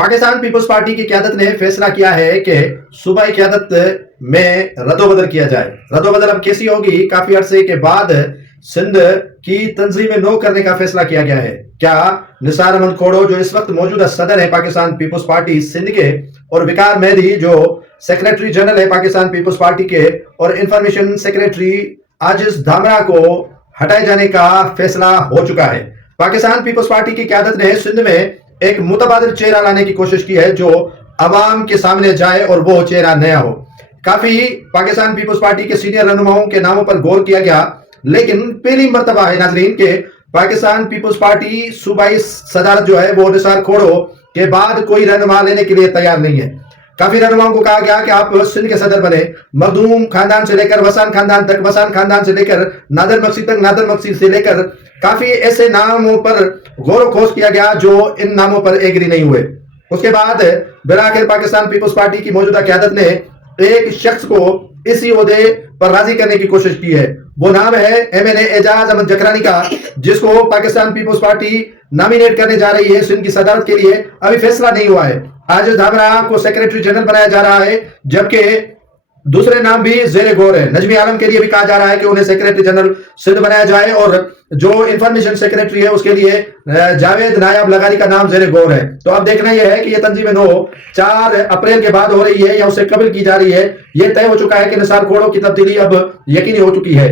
Pakistan peoples party की क़यादत ने फैसला किया है कि सूबाई क़यादत में रद्दोबदल किया जाए। रद्दोबदल अब कैसी होगी? काफी अरसे के बाद सिंध की तंजीम नो करने का फैसला किया गया है। क्या निसार अहमद खोड़ो जो इस वक्त मौजूदा सदर है पाकिस्तान पीपल्स पार्टी सिंध के, और विकार मेहदी जो सेक्रेटरी जनरल है पाकिस्तान पीपल्स पार्टी के, और इंफॉर्मेशन सेक्रेटरी आजिज धामरा को हटाए जाने का फैसला हो चुका है। पाकिस्तान पीपल्स पार्टी की क़यादत ने सिंध में एक मुतबादिल चेहरा लाने की कोशिश की है जो अवाम के सामने जाए और वो चेहरा नया हो। काफी पाकिस्तान पीपल्स पार्टी के सीनियर रहनुमाओं के नामों पर गौर किया गया, लेकिन पहली मर्तबा है नाजरीन के पाकिस्तान पीपल्स पार्टी सूबाई सदारत जो है वो निसार खोड़ो के बाद कोई रहनुमा लेने के लिए तैयार नहीं है। काफी रहनुमाओं को कहा गया कि आप सिंध के सदर बने, मखदूम खानदान से लेकर वसान खानदान तक, वसान खानदान से लेकर नादर मक्सी तक, नादर मक्सी से लेकर काफी ऐसे नामों पर गौर खोज किया गया जो इन नामों पर एग्री नहीं हुए। उसके बाद बिलाखिर पाकिस्तान पीपल्स पार्टी की मौजूदा क़यादत ने एक शख्स को इसी ओहदे पर राजी करने की कोशिश की है। वो नाम है MNA एजाज अहमद जकरानी का, जिसको पाकिस्तान पीपल्स पार्टी नॉमिनेट करने जा रही है सिंध की सदारत के लिए। अभी फैसला नहीं हुआ है। आजिज धामरा को सेक्रेटरी जनरल बनाया जा रहा है, जबकि दूसरे नाम भी ज़ेरे गौर है। नजमी आलम के लिए भी कहा जा रहा है कि उन्हें सेक्रेटरी जनरल सिंध बनाया जाए, और जो इंफॉर्मेशन सेक्रेटरी है उसके लिए जावेद नायाब लगारी का नाम ज़ेरे गौर है। तो अब देखना यह है कि यह तंजीम नो 4 अप्रैल के बाद हो रही है या उससे कबल की जा रही है। यह तय हो चुका है कि निसार खोड़ो की तब्दीली अब यकीनी हो चुकी है।